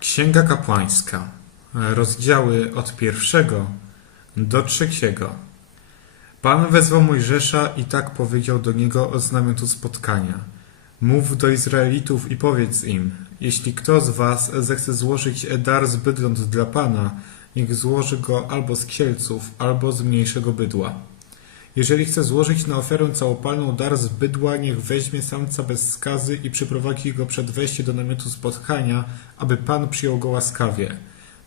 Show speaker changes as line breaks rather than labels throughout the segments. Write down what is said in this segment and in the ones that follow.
Księga Kapłańska, rozdziały od pierwszego do trzeciego. Pan wezwał Mojżesza i tak powiedział do niego o znamiotu spotkania. Mów do Izraelitów i powiedz im, jeśli kto z was zechce złożyć dar z bydląt dla Pana, niech złoży go albo z kielców, albo z mniejszego bydła. Jeżeli chce złożyć na ofiarę całopalną dar z bydła, niech weźmie samca bez skazy i przyprowadzi go przed wejście do namiotu spotkania, aby Pan przyjął go łaskawie.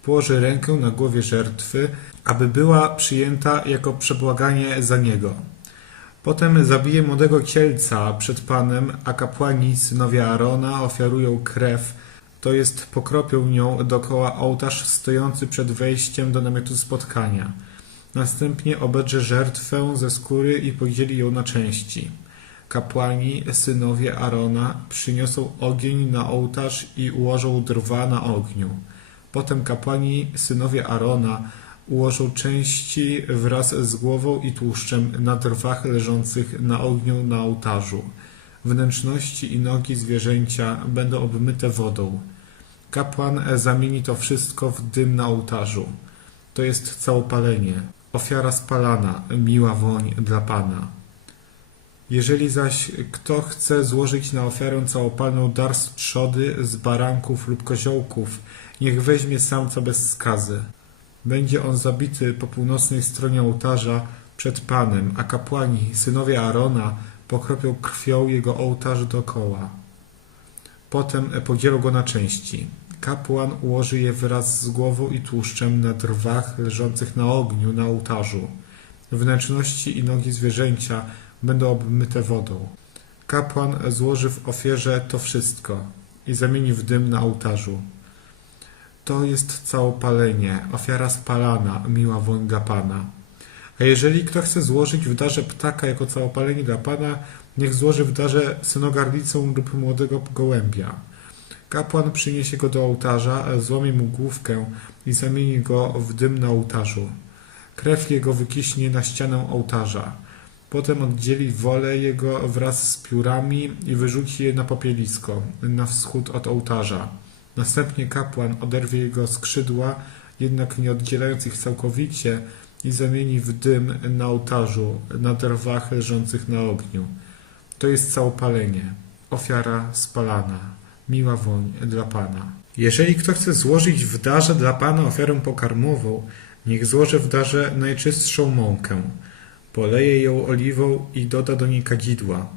Położy rękę na głowie żertwy, aby była przyjęta jako przebłaganie za niego. Potem zabije młodego cielca przed Panem, a kapłani, synowie Arona, ofiarują krew, to jest pokropią nią dokoła ołtarz stojący przed wejściem do namiotu spotkania. Następnie obedrze żertwę ze skóry i podzieli ją na części. Kapłani, synowie Arona, przyniosą ogień na ołtarz i ułożą drwa na ogniu. Potem kapłani, synowie Arona, ułożą części wraz z głową i tłuszczem na drwach leżących na ogniu na ołtarzu. Wnętrzności i nogi zwierzęcia będą obmyte wodą. Kapłan zamieni to wszystko w dym na ołtarzu. To jest całopalenie, ofiara spalana, miła woń dla Pana. Jeżeli zaś kto chce złożyć na ofiarę całopalną dar z trzody, z baranków lub koziołków, niech weźmie samca bez skazy. Będzie on zabity po północnej stronie ołtarza przed Panem, a kapłani, synowie Arona, pokropią krwią jego ołtarz dookoła. Potem podzielą go na części. Kapłan ułoży je wraz z głową i tłuszczem na drwach leżących na ogniu na ołtarzu. Wnętrzności i nogi zwierzęcia będą obmyte wodą. Kapłan złoży w ofierze to wszystko i zamieni w dym na ołtarzu. To jest całopalenie, ofiara spalana, miła woń dla Pana. A jeżeli kto chce złożyć w darze ptaka jako całopalenie dla Pana, niech złoży w darze synogarlicą lub młodego gołębia. Kapłan przyniesie go do ołtarza, złamie mu główkę i zamieni go w dym na ołtarzu. Krew jego wykiśnie na ścianę ołtarza. Potem oddzieli wolę jego wraz z piórami i wyrzuci je na popielisko, na wschód od ołtarza. Następnie kapłan oderwie jego skrzydła, jednak nie oddzielając ich całkowicie, i zamieni w dym na ołtarzu, na drwach leżących na ogniu. To jest całopalenie, ofiara spalana, miła woń dla Pana. Jeżeli kto chce złożyć w darze dla Pana ofiarę pokarmową, niech złoży w darze najczystszą mąkę. Poleje ją oliwą i doda do niej kadzidła.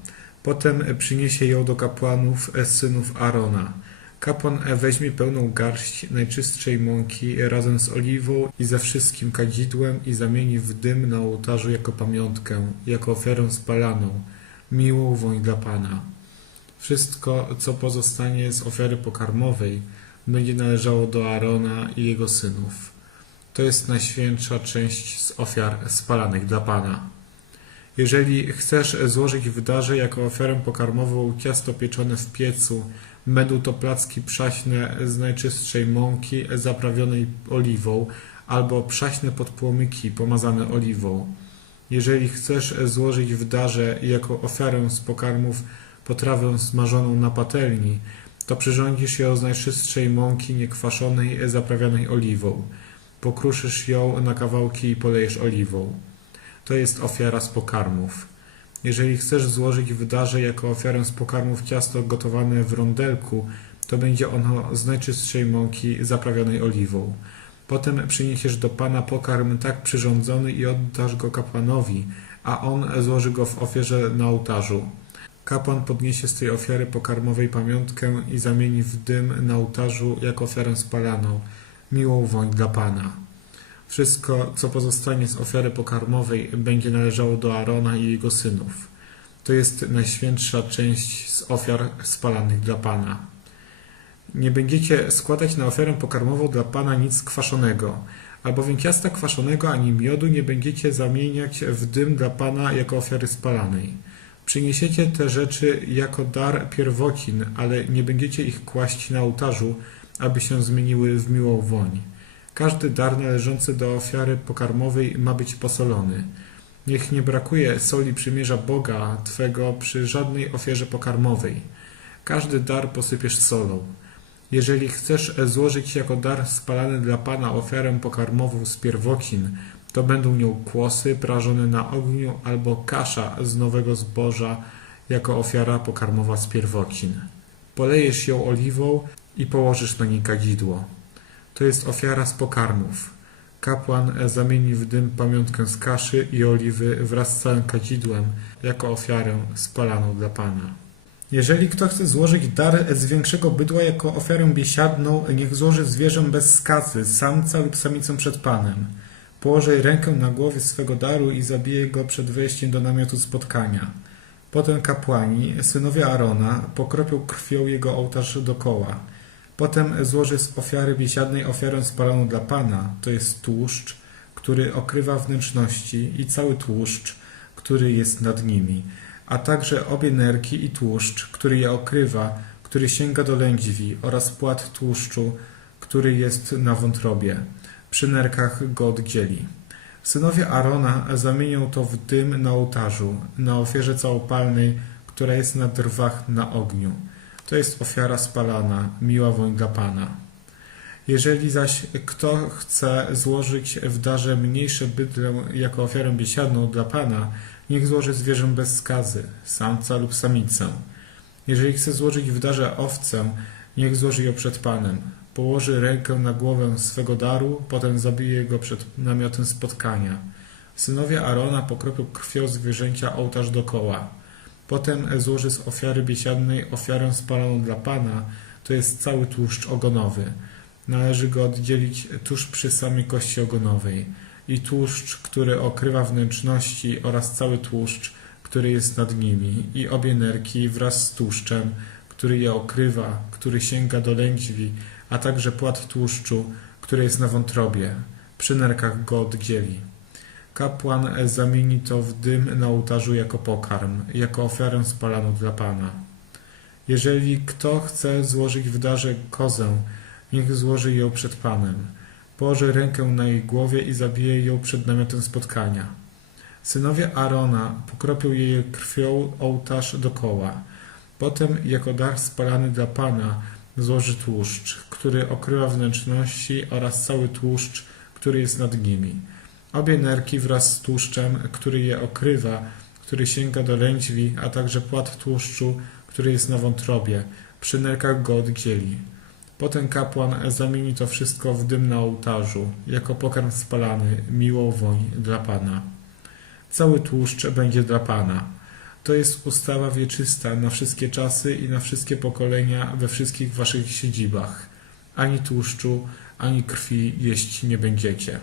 Potem przyniesie ją do kapłanów synów Arona. Kapłan weźmie pełną garść najczystszej mąki razem z oliwą i ze wszystkim kadzidłem i zamieni w dym na ołtarzu jako pamiątkę, jako ofiarę spalaną, miłą woń dla Pana. Wszystko, co pozostanie z ofiary pokarmowej, będzie należało do Arona i jego synów. To jest najświętsza część z ofiar spalanych dla Pana. Jeżeli chcesz złożyć w darze jako ofiarę pokarmową ciasto pieczone w piecu, będą to placki przaśne z najczystszej mąki zaprawionej oliwą albo przaśne podpłomyki pomazane oliwą. Jeżeli chcesz złożyć w darze jako ofiarę z pokarmów potrawę smażoną na patelni, to przyrządzisz ją z najczystszej mąki niekwaszonej zaprawianej oliwą. Pokruszysz ją na kawałki i polejesz oliwą. To jest ofiara z pokarmów. Jeżeli chcesz złożyć w darze jako ofiarę z pokarmów ciasto gotowane w rondelku, to będzie ono z najczystszej mąki zaprawionej oliwą. Potem przyniesiesz do Pana pokarm tak przyrządzony i oddasz go kapłanowi, a on złoży go w ofierze na ołtarzu. Kapłan podniesie z tej ofiary pokarmowej pamiątkę i zamieni w dym na ołtarzu jako ofiarę spalaną, miłą woń dla Pana. Wszystko, co pozostanie z ofiary pokarmowej, będzie należało do Arona i jego synów. To jest najświętsza część z ofiar spalanych dla Pana. Nie będziecie składać na ofiarę pokarmową dla Pana nic kwaszonego, albowiem ciasta kwaszonego ani miodu nie będziecie zamieniać w dym dla Pana jako ofiary spalanej. Przyniesiecie te rzeczy jako dar pierwocin, ale nie będziecie ich kłaść na ołtarzu, aby się zmieniły w miłą woń. Każdy dar należący do ofiary pokarmowej ma być posolony. Niech nie brakuje soli przymierza Boga Twego przy żadnej ofierze pokarmowej. Każdy dar posypiesz solą. Jeżeli chcesz złożyć jako dar spalany dla Pana ofiarę pokarmową z pierwocin, to będą nią kłosy prażone na ogniu albo kasza z nowego zboża jako ofiara pokarmowa z pierwocin. Polejesz ją oliwą i położysz na niej kadzidło. To jest ofiara z pokarmów. Kapłan zamieni w dym pamiątkę z kaszy i oliwy wraz z całym kadzidłem jako ofiarę spalaną dla Pana. Jeżeli kto chce złożyć dar z większego bydła jako ofiarę biesiadną, niech złoży zwierzę bez skazy, samca lub samicę przed Panem. Położy rękę na głowie swego daru i zabije go przed wejściem do namiotu spotkania. Potem kapłani, synowie Arona, pokropią krwią jego ołtarz dokoła. Potem złoży z ofiary biesiadnej ofiarę spaloną dla Pana, to jest tłuszcz, który okrywa wnętrzności i cały tłuszcz, który jest nad nimi, a także obie nerki i tłuszcz, który je okrywa, który sięga do lędźwi oraz płat tłuszczu, który jest na wątrobie. Przy nerkach go oddzieli. Synowie Arona zamienią to w dym na ołtarzu, na ofierze całopalnej, która jest na drwach na ogniu. To jest ofiara spalana, miła woń dla Pana. Jeżeli zaś kto chce złożyć w darze mniejsze bydlę jako ofiarę biesiadną dla Pana, niech złoży zwierzę bez skazy, samca lub samicę. Jeżeli chce złożyć w darze owcę, niech złoży ją przed Panem. Położy rękę na głowę swego daru, potem zabije go przed namiotem spotkania. Synowie Arona pokropią krwią zwierzęcia ołtarz dokoła. Potem złoży z ofiary biesiadnej ofiarę spaloną dla Pana, to jest cały tłuszcz ogonowy. Należy go oddzielić tuż przy samej kości ogonowej. I tłuszcz, który okrywa wnętrzności oraz cały tłuszcz, który jest nad nimi, i obie nerki wraz z tłuszczem, który je okrywa, który sięga do lędźwi, a także płat tłuszczu, który jest na wątrobie. Przy nerkach go oddzieli. Kapłan zamieni to w dym na ołtarzu jako pokarm, jako ofiarę spalaną dla Pana. Jeżeli kto chce złożyć w darze kozę, niech złoży ją przed Panem. Położy rękę na jej głowie i zabije ją przed namiotem spotkania. Synowie Arona pokropią jej krwią ołtarz dokoła. Potem, jako dar spalany dla Pana, złoży tłuszcz, który okrywa wnętrzności oraz cały tłuszcz, który jest nad nimi. Obie nerki wraz z tłuszczem, który je okrywa, który sięga do lędźwi, a także płat tłuszczu, który jest na wątrobie. Przy nerkach go oddzieli. Potem kapłan zamieni to wszystko w dym na ołtarzu, jako pokarm spalany, miłą woń dla Pana. Cały tłuszcz będzie dla Pana. To jest ustawa wieczysta na wszystkie czasy i na wszystkie pokolenia we wszystkich waszych siedzibach. Ani tłuszczu, ani krwi jeść nie będziecie.